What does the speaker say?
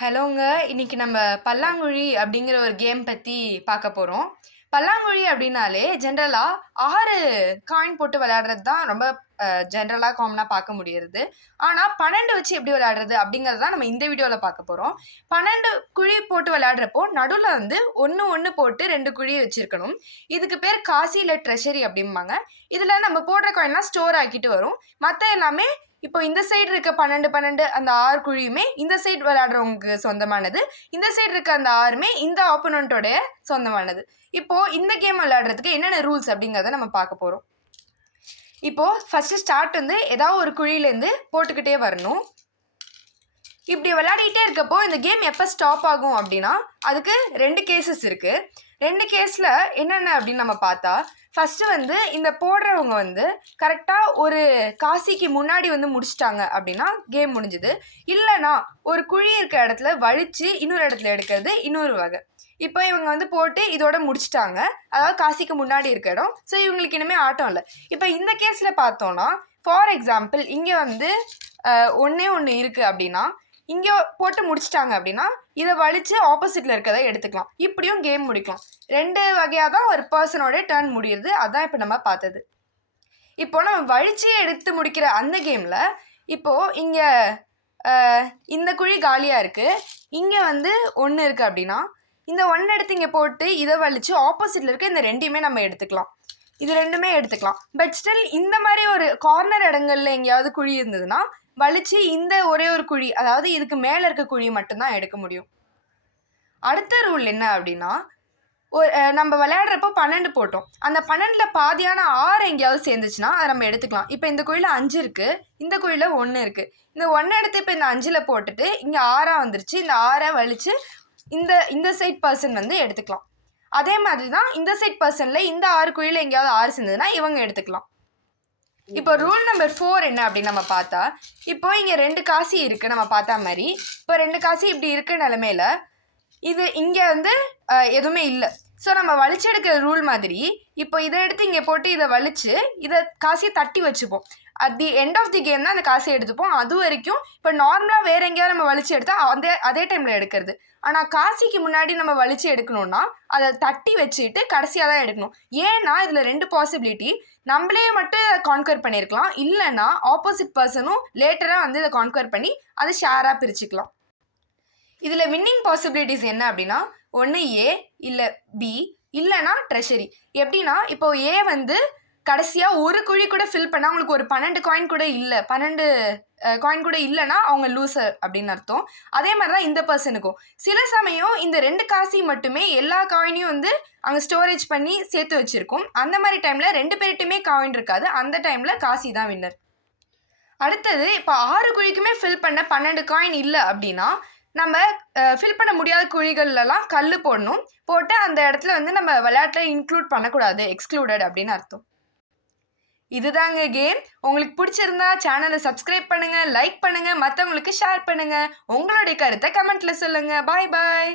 ஹலோங்க இன்னைக்கு நம்ம பல்லாங்குழி அப்படிங்கிற ஒரு கேம் பற்றி பார்க்க போகிறோம் பல்லாங்குழி அப்படின்னாலே ஜென்ரலாக ஆறு காயின் போட்டு விளையாடுறது தான் ரொம்ப ஜென்ரலாக காமனாக பார்க்க முடியுறது. ஆனால் பன்னெண்டு வச்சு எப்படி விளையாடுறது அப்படிங்கிறது தான் நம்ம இந்த வீடியோவில் பார்க்க போகிறோம் பன்னெண்டு குழி போட்டு விளையாடுறப்போ நடுவில் வந்து ஒன்று ஒன்று போட்டு ரெண்டு குழி வச்சுருக்கணும். இதுக்கு பேர் காசி இல்லை ட்ரெஷரி அப்படிம்பாங்க. இதில் நம்ம போடுற காயின்லாம் ஸ்டோர் ஆக்கிட்டு வரும். மற்ற எல்லாமே இப்போ இந்த சைடு இருக்க பன்னெண்டு பன்னெண்டு அந்த ஆறு குழியுமே இந்த சைடு விளையாடுறவங்களுக்கு சொந்தமானது. இந்த சைடு இருக்க அந்த ஆறுமே இந்த ஆப்போனண்ட்டோடைய சொந்தமானது. இப்போ இந்த கேம் விளையாடுறதுக்கு என்னென்ன ரூல்ஸ் அப்படிங்கிறத நம்ம பார்க்க போகிறோம் இப்போ ஃபர்ஸ்ட் ஸ்டார்ட் வந்து ஏதாவது ஒரு குழியிலேருந்து போட்டுக்கிட்டே வரணும். இப்படி விளையாடிட்டே இருக்கப்போ இந்த கேம் எப்போ ஸ்டாப் ஆகும் அப்படின்னா அதுக்கு ரெண்டு கேசஸ் இருக்குது ரெண்டு கேஸில் என்னென்ன அப்படின்னு நம்ம பார்த்தா ஃபஸ்ட்டு வந்து இந்த போடுறவங்க வந்து கரெக்டாக ஒரு காசிக்கு முன்னாடி வந்து முடிச்சிட்டாங்க அப்படின்னா கேம் முடிஞ்சுது. இல்லைனா ஒரு குழி இருக்க இடத்துல வழித்து இன்னொரு இடத்துல எடுக்கிறது இன்னொரு வகை. இப்போ இவங்க வந்து போட்டு இதோட முடிச்சிட்டாங்க. அதாவது காசிக்கு முன்னாடி இருக்க இடம். ஸோ இவங்களுக்கு இனிமேல் ஆட்டம் இல்லை. இப்போ இந்த கேஸில் பார்த்தோன்னா ஃபார் எக்ஸாம்பிள் இங்கே வந்து ஒன்றே ஒன்று இருக்குது அப்படின்னா இங்கே போட்டு முடிச்சிட்டாங்க அப்படின்னா இதை வலிச்சு ஆப்போசிட்டில் இருக்கிறத எடுத்துக்கலாம். இப்படியும் கேம் முடிக்கலாம். ரெண்டு வகையாக தான் ஒரு பர்சனோட டேர்ன் முடியுது. அதான் இப்போ நம்ம பார்த்தது. இப்போ நம்ம வலிச்சு எடுத்து முடிக்கிற அந்த கேமில் இப்போது இங்கே இந்த குழி காலியாக இருக்குது இங்கே வந்து ஒன்று இருக்குது அப்படின்னா இந்த ஒன்று எடுத்து இங்கே போட்டு இதை வலிச்சு ஆப்போசிட்டில் இருக்க இந்த ரெண்டையுமே நம்ம எடுத்துக்கலாம். இது ரெண்டுமே எடுத்துக்கலாம். பட் ஸ்டில் இந்த மாதிரி ஒரு கார்னர் இடங்கள்ல எங்கேயாவது குழி இருந்ததுன்னா வலிச்சு இந்த ஒரே ஒரு குழி அதாவது இதுக்கு மேலே இருக்க குழி மட்டும்தான் எடுக்க முடியும். அடுத்த ரூல் என்ன அப்படின்னா ஒரு நம்ம விளையாடுறப்போ பன்னெண்டு போட்டோம். அந்த பன்னெண்டில் பாதியான ஆறு எங்கேயாவது சேர்ந்துச்சுன்னா அதை நம்ம எடுத்துக்கலாம். இப்போ இந்த கோயிலில் அஞ்சு இருக்குது இந்த கோயிலில் ஒன்று இருக்குது இந்த ஒன்று எடுத்து இப்போ இந்த அஞ்சில் போட்டுட்டு இங்கே ஆறாக வந்துருச்சு இந்த ஆறை வலிச்சு இந்த இந்த சைட் பர்சன் வந்து எடுத்துக்கலாம். அதே மாதிரி தான் இந்த சைட் பர்சனில் இந்த ஆறு குழியில் எங்கேயாவது ஆறு சேர்ந்ததுன்னா இவங்க எடுத்துக்கலாம். இப்போ ரூல் நம்பர் ஃபோர் என்ன அப்படின்னு நம்ம பார்த்தா இப்போ இங்கே ரெண்டு காசி இருக்குது நம்ம பார்த்தா மாதிரி. இப்போ ரெண்டு காசி இப்படி இருக்க நிலமையில இது இங்கே வந்து எதுவுமே இல்லை. ஸோ நம்ம வலிச்செடுக்கிற ரூல் மாதிரி இப்போ இதை எடுத்து இங்கே போட்டு இதை வலிச்சு இதை காசியை தட்டி வச்சுப்போம். At the end of the game தான் அந்த காசை எடுத்துப்போம். அது வரைக்கும் இப்போ நார்மலாக வேற எங்கேயாவது நம்ம வலிச்சு எடுத்தால் அதே அதே டைமில் எடுக்கிறது. ஆனால் காசிக்கு முன்னாடி நம்ம வலிச்சு எடுக்கணும்னா அதை தட்டி வச்சுட்டு கடைசியாக தான் எடுக்கணும். ஏன்னா இதில் ரெண்டு பாசிபிலிட்டி நம்மளே மட்டும் இதை கான்கர் பண்ணியிருக்கலாம். இல்லைன்னா ஆப்போசிட் பர்சனும் லேட்டராக வந்து இதை கான்கர் பண்ணி அதை ஷேராக பிரிச்சுக்கலாம். இதில் வின்னிங் பாசிபிலிட்டிஸ் என்ன அப்படின்னா ஒன்று ஏ இல்லை பி இல்லைனா ட்ரெஷரி எப்படின்னா இப்போ ஏ வந்து கடைசியாக ஒரு குழி கூட ஃபில் பண்ணால் அவங்களுக்கு ஒரு பன்னெண்டு காயின் கூட இல்லை. பன்னெண்டு காயின் கூட இல்லைன்னா அவங்க லூசர் அப்படின்னு அர்த்தம். அதே மாதிரி தான் இந்த பர்சனுக்கும் சில சமயம் இந்த ரெண்டு காசையும் மட்டுமே எல்லா காயினையும் வந்து அங்கே ஸ்டோரேஜ் பண்ணி சேர்த்து வச்சுருக்கோம். அந்த மாதிரி டைமில் ரெண்டு பேர்கிட்டையுமே காயின் இருக்காது. அந்த டைமில் காசி தான் வின்னர் அடுத்தது இப்போ ஆறு குழிக்குமே ஃபில் பண்ண பன்னெண்டு காயின் இல்லை அப்படின்னா நம்ம ஃபில் பண்ண முடியாத குழிகள்லாம் கல் போடணும். போட்டு அந்த இடத்துல வந்து நம்ம விளையாட்டில் இன்க்ளூட் பண்ணக்கூடாது எக்ஸ்க்ளூடட் அப்படின்னு அர்த்தம். இதுதாங்க கேம் உங்களுக்கு பிடிச்சிருந்தா சேனலை சப்ஸ்கிரைப் பண்ணுங்கள் லைக் பண்ணுங்கள் மற்றவங்களுக்கு ஷேர் பண்ணுங்கள் உங்களுடைய கருத்தை கமெண்ட்டில் சொல்லுங்கள் பாய் பாய்